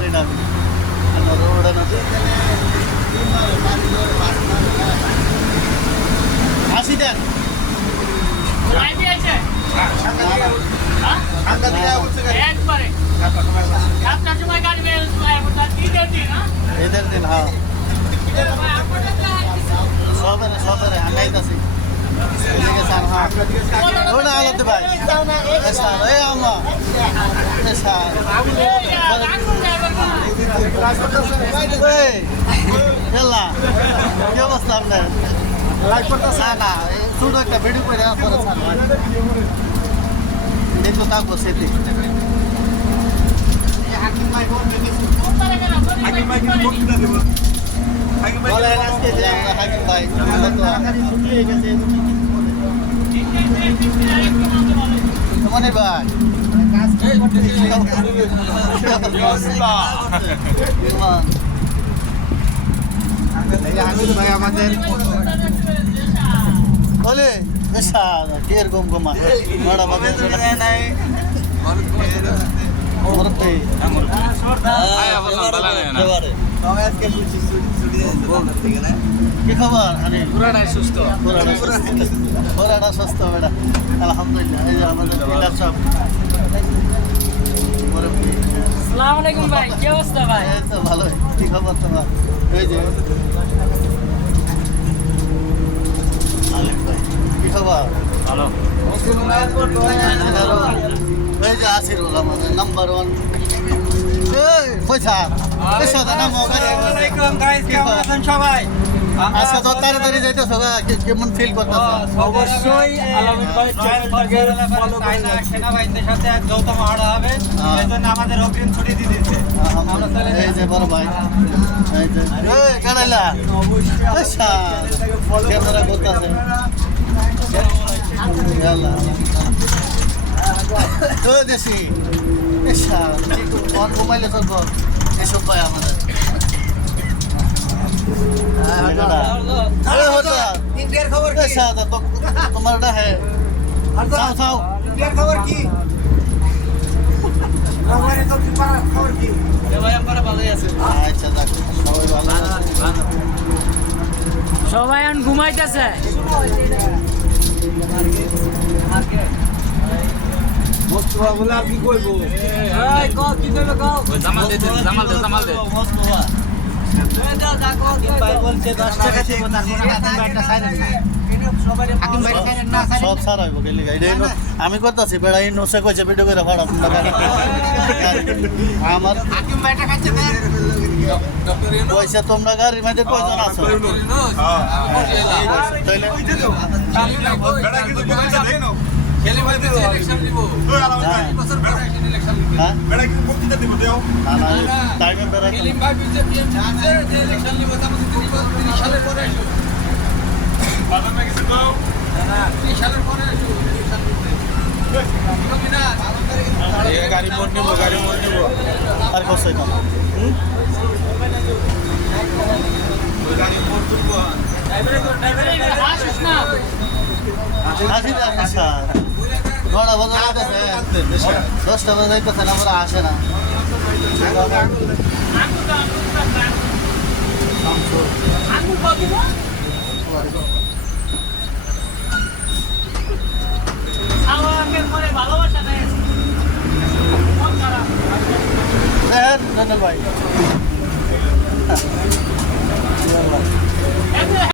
পারি না আমি রোডে না আসি দেন ঈদের দিন হ্যাঁ সবেরে আমি আইতাছি এদিকে স্যার হ্যাঁ ওটা আলাদা ভাই স্যার এই আমা স্যার এলা কি অবস্থা আপনার লাইক করতেছে না ছোট একটা ভিডিও করে পরে স্যার দেখো থাকবো সেটি হাকিম ভাই বলেন আজকে যে হাকিম ভাই মনে ভাই ভাই আমাদের বলে কিরকম কমা নড়া বাজে কি খবর পুরাটাই সুস্থ পুরাটা সুস্থ বেটা আলহামদুলিল্লাহ এই যে আমাদের পিলার সব আসসালামু আলাইকুম ভাই কি অবস্থা ভাই এই তো ভালো কি খবর তোমার এই যে আলিম ভাই কি খবর ভালো এই যে আসিরুল আমাদের নাম্বার 1 এই পয়সা পয়সা দাও না মোবাইল আসসালামু আলাইকুম গাইস কেমন আছেন সবাই আচ্ছা তো তাড়াতাড়ি যাইতেছো কেমন ফিল করতেছো অবশ্যই আলামিন ভাই চ্যানেল ফলো করুন সেনাবাহিনীর সাথে যৌথ মহড়া হবে এজন্য আমাদের অগ্রিম ছুটি দিয়ে দিয়েছে এই যে বড় ভাই এই যে এই কাড়াইলা আচ্ছা ক্যামেরা করতেছে ইয়াল্লা তো দেশি আচ্ছা ফোন মোবাইলে চলবো এসব ভাই আমাদের ইন্ডিয়ার খবর কি তোমার ওটা হ্যাঁ চাও ইন্ডিয়ার খবর কি আমারে তো খবর কি ভাই আমরা ভালোই আছে আচ্ছা দেখ সবাই ভালো আছে সবাই এখন ঘুমাইতেছে বলে আর কি কইবো এই ক কি কইবে ক জামাল দে ভাই বলছে 10 টাকা দিব সব সারা হইব গেলি আমি করতেছি বেড়া এই নোসে কইছে ভিডিও করে ফাড়া আমার হাকিম ভাইটা খাচ্ছে দেন পয়সা তোমরা গাড়ির মধ্যে কয়জন আছো খেলে বলতে ইলেকশন দিব বছর পরে ইলেকশন দিব বেড়া কি বক্তৃতা দিব দেও টাইমে বেড়া খেলিম ভাই বিজেপি যে ইলেকশন দিব আমাদের 30 সালের পরে আসো বাজার মে কিছু দাও না 30 সালের পরে আসো ইলেকশন দিতে কমিনা এই গাড়ি মোড় নিব আর কসই না গাড়ি মোড় তুলবো আসিস না আসি না আচ্ছা নড়া বন্ধ করতেছে 10টা বাজে যাইতেছে না আমরা আসে না ভালোবাসা নেই ভাই